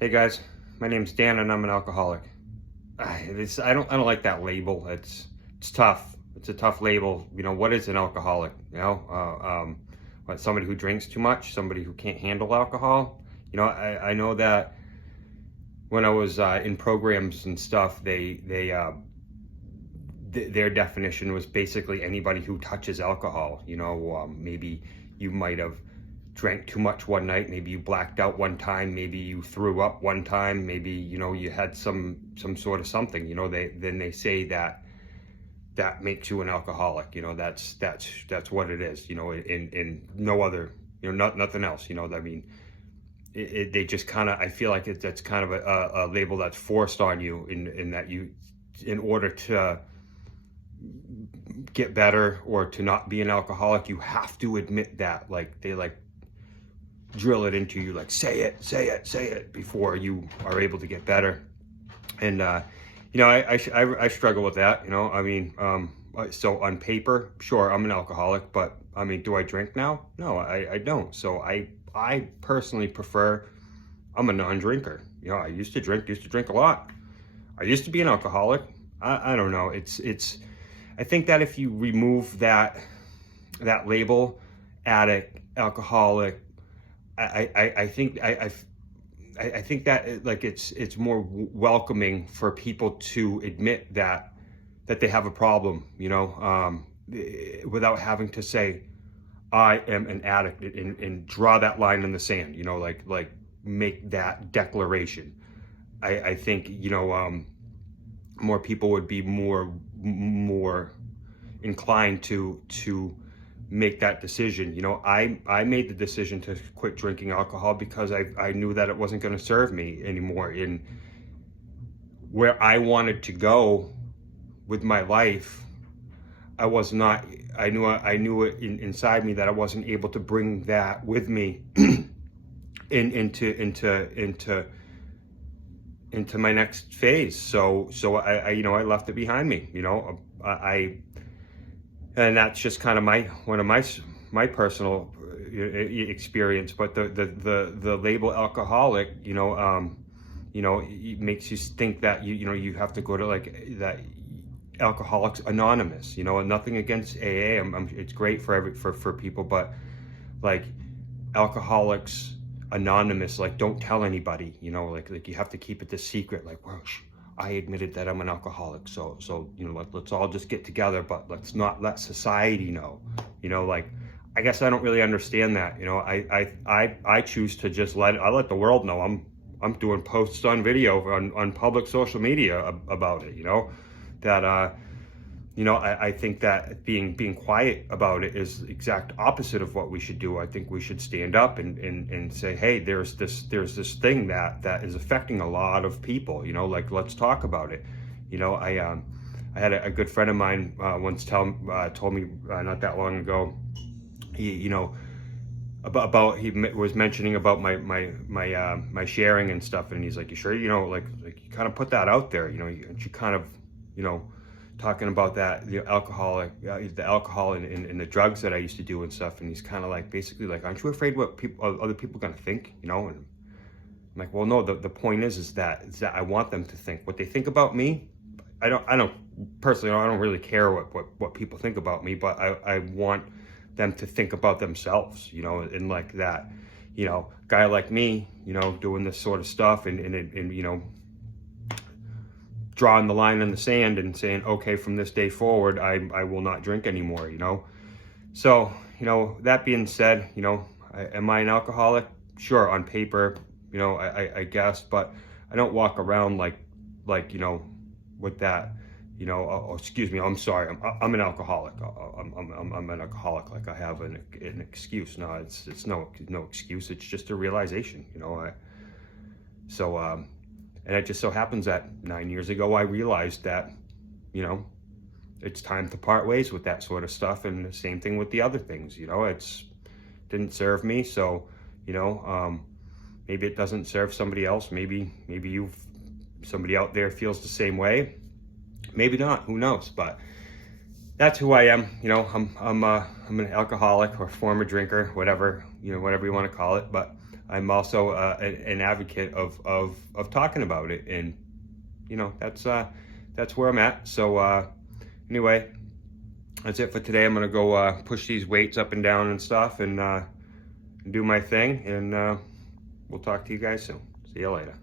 Hey guys, my name's Dan and I'm an alcoholic. I don't like that label. It's tough. It's a tough label. What is an alcoholic? What, somebody who drinks too much, somebody who can't handle alcohol. I know that when I was in programs and stuff, their definition was basically anybody who touches alcohol. Maybe you might have drank too much one night, maybe you blacked out one time, maybe you threw up one time, maybe you had some sort of something. They say that makes you an alcoholic. That's what it is. In no other, nothing else. I mean, they just kind of, I feel like that's kind of a label that's forced on you in that you, in order to get better or to not be an alcoholic, you have to admit that. Like they drill it into you, like say it before you are able to get better. And I struggle with that. I mean, so on paper, sure, I'm an alcoholic, but I mean, do I drink now? No, I don't. So I personally prefer, I'm a non-drinker. I used to drink a lot. I used to be an alcoholic. I don't know. I think that if you remove that label, addict, alcoholic, I think that like it's more welcoming for people to admit that they have a problem, without having to say I am an addict and draw that line in the sand, like make that declaration. I think more people would be more inclined to make that decision. I made the decision to quit drinking alcohol because I knew that it wasn't going to serve me anymore in where I wanted to go with my life. I knew it inside me that I wasn't able to bring that with me into my next phase. So I left it behind me. And that's just kind of one of my personal experience. But the label alcoholic, it makes you think that you have to go to like that Alcoholics Anonymous. Nothing against AA. It's great for people, but like Alcoholics Anonymous, like don't tell anybody. Like you have to keep it a secret. Like, well, I admitted that I'm an alcoholic, so let's all just get together, but let's not let society know. Like I guess I don't really understand that. I choose to just I let the world know. I'm doing posts on video on public social media about it. That I think that being quiet about it is the exact opposite of what we should do. I think we should stand up and say, hey, there's this thing that is affecting a lot of people. Like let's talk about it. I had a good friend of mine once told me not that long ago. He he was mentioning about my sharing and stuff, and he's like, you sure? Like you kind of put that out there. You kind of talking about that, the alcohol and the drugs that I used to do and stuff. And he's kind of like, basically like, aren't you afraid what other people are going to think, And I'm like, well, no, the point is that I want them to think what they think about me. I don't personally, I don't really care what people think about me, but I want them to think about themselves, and like that, guy like me, doing this sort of stuff and drawing the line in the sand and saying, okay, from this day forward, I will not drink anymore, So, that being said, am I an alcoholic? Sure, on paper, I guess, but I don't walk around like with that, oh, excuse me, I'm sorry, I'm an alcoholic. I'm an alcoholic, like I have an excuse. No, it's no excuse. It's just a realization, And it just so happens that 9 years ago, I realized that, it's time to part ways with that sort of stuff. And the same thing with the other things, it's didn't serve me. So, maybe it doesn't serve somebody else. Maybe somebody out there feels the same way. Maybe not, who knows? But that's who I am. I'm an alcoholic or former drinker, whatever you want to call it. But I'm also an advocate of talking about it, and you know, that's where I'm at. So anyway, that's it for today. I'm gonna go push these weights up and down and stuff, and do my thing, and we'll talk to you guys soon. See you later.